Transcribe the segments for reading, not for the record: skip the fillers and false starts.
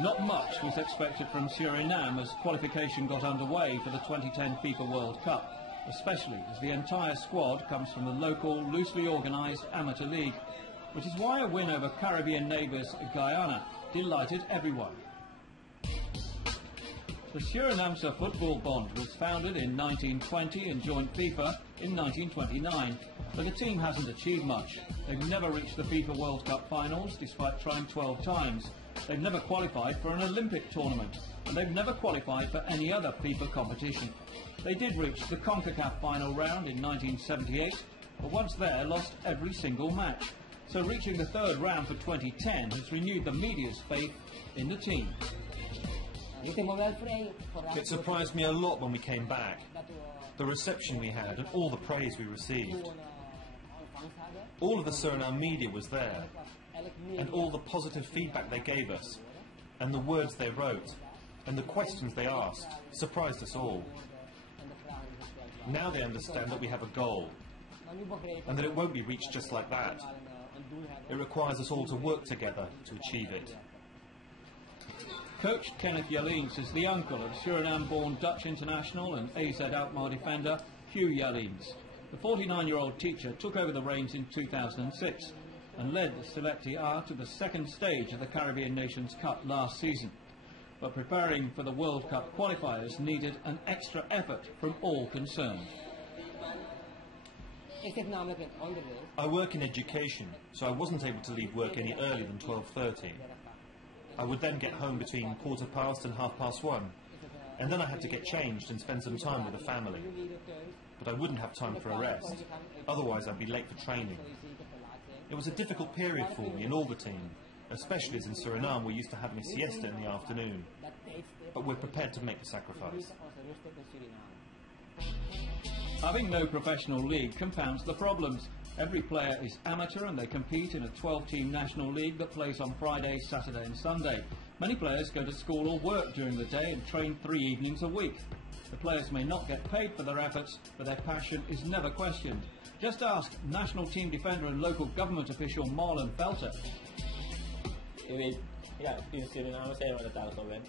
Not much was expected from Suriname as qualification got underway for the 2010 FIFA World Cup, especially as the entire squad comes from the local, loosely organised amateur league, which is why a win over Caribbean neighbours Guyana delighted everyone. The Surinaamse Football Bond was founded in 1920 and joined FIFA in 1929, but the team hasn't achieved much. They've never reached the FIFA World Cup finals despite trying 12 times. They've never qualified for an Olympic tournament, and they've never qualified for any other FIFA competition. They did reach the CONCACAF final round in 1978, but once there lost every single match. So reaching the third round for 2010 has renewed the media's faith in the team. It surprised me a lot when we came back. The reception we had and all the praise we received. All of the Suriname media was there, and all the positive feedback they gave us, and the words they wrote, and the questions they asked, surprised us all. Now they understand that we have a goal, and that it won't be reached just like that. It requires us all to work together to achieve it. Coach Kenneth Jalins is the uncle of Suriname-born Dutch international and AZ Alkmaar defender Hugh Jalins. The 49-year-old teacher took over the reins in 2006 and led the Selectie A to the second stage of the Caribbean Nations Cup last season. But preparing for the World Cup qualifiers needed an extra effort from all concerned. I work in education, so I wasn't able to leave work any earlier than 12:30. I would then get home between 1:15 and 1:30, and then I had to get changed and spend some time with the family. But I wouldn't have time for a rest, otherwise I'd be late for training. It was a difficult period for me and all the team, especially as in Suriname we're used to having a siesta in the afternoon. But we're prepared to make the sacrifice. Having no professional league compounds the problems. Every player is amateur and they compete in a 12-team national league that plays on Friday, Saturday and Sunday. Many players go to school or work during the day and train 3 evenings a week. The players may not get paid for their efforts, but their passion is never questioned. Just ask national team defender and local government official Marlon Belter.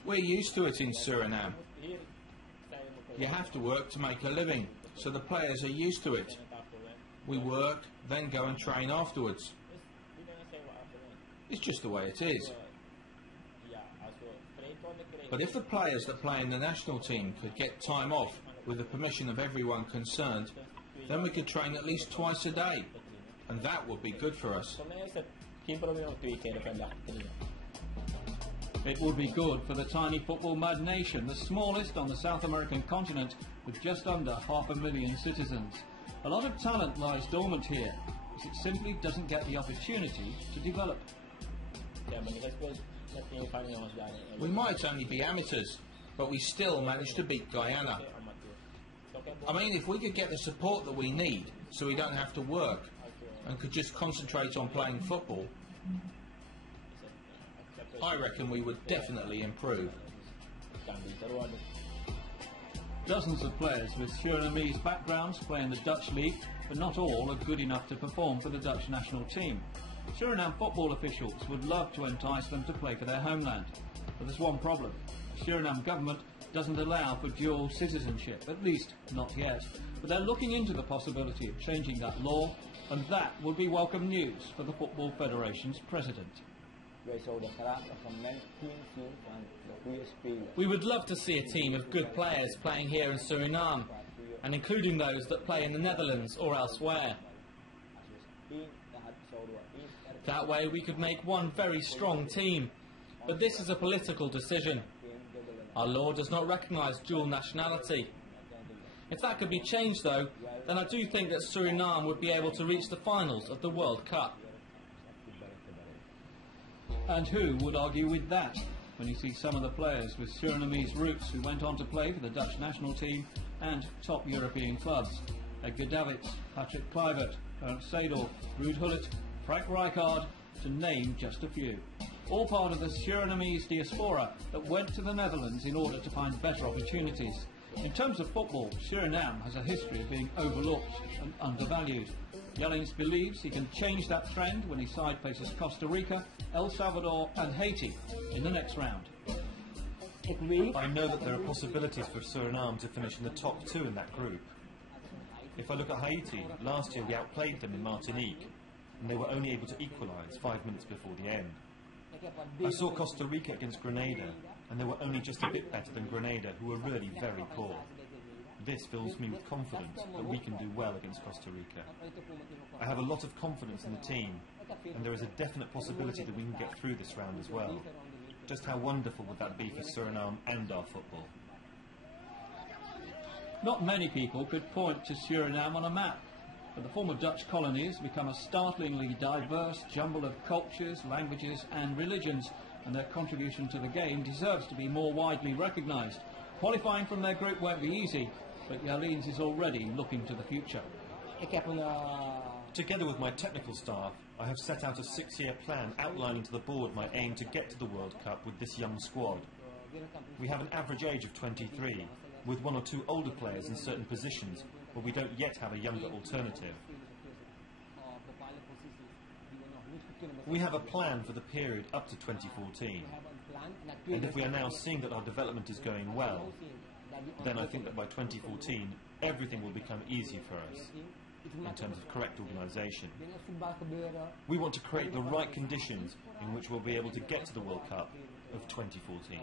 We're used to it in Suriname. You have to work to make a living, so the players are used to it. We work, then go and train afterwards. It's just the way it is. But if the players that play in the national team could get time off with the permission of everyone concerned, then we could train at least twice a day, and that would be good for us. It would be good for the tiny football-mad nation, the smallest on the South American continent, with just under 500,000 citizens. A lot of talent lies dormant here, as it simply doesn't get the opportunity to develop. We might only be amateurs, but we still managed to beat Guyana. I mean, if we could get the support that we need, so we don't have to work, and could just concentrate on playing football, I reckon we would definitely improve. Dozens of players with Surinamese backgrounds play in the Dutch league, but not all are good enough to perform for the Dutch national team. Suriname football officials would love to entice them to play for their homeland. But there's one problem. The Suriname government doesn't allow for dual citizenship, at least not yet. But they're looking into the possibility of changing that law, and that would be welcome news for the Football Federation's president. We would love to see a team of good players playing here in Suriname, and including those that play in the Netherlands or elsewhere. That way we could make one very strong team, but this is a political decision. Our law does not recognise dual nationality. If that could be changed though, then I do think that Suriname would be able to reach the finals of the World Cup. And who would argue with that, when you see some of the players with Surinamese roots who went on to play for the Dutch national team and top European clubs? Edgar Davids, Patrick Kluivert, Ernst Seedorf, Ruud Gullit, Frank Rijkaard, to name just a few. All part of the Surinamese diaspora that went to the Netherlands in order to find better opportunities. In terms of football, Suriname has a history of being overlooked and undervalued. Jalins believes he can change that trend when his side faces Costa Rica, El Salvador and Haiti in the next round. I know that there are possibilities for Suriname to finish in the top 2 in that group. If I look at Haiti, last year we outplayed them in Martinique, and they were only able to equalise 5 minutes before the end. I saw Costa Rica against Grenada, and they were only just a bit better than Grenada, who were really very poor. This fills me with confidence that we can do well against Costa Rica. I have a lot of confidence in the team, and there is a definite possibility that we can get through this round as well. Just how wonderful would that be for Suriname and our football? Not many people could point to Suriname on a map, but the former Dutch colony has become a startlingly diverse jumble of cultures, languages and religions, and their contribution to the game deserves to be more widely recognised. Qualifying from their group won't be easy, but Yalins is already looking to the future. Together with my technical staff, I have set out a 6-year plan outlining to the board my aim to get to the World Cup with this young squad. We have an average age of 23, with 1 or 2 older players in certain positions, but we don't yet have a younger alternative. We have a plan for the period up to 2014, and if we are now seeing that our development is going well, then I think that by 2014 everything will become easier for us in terms of correct organisation. We want to create the right conditions in which we'll be able to get to the World Cup of 2014.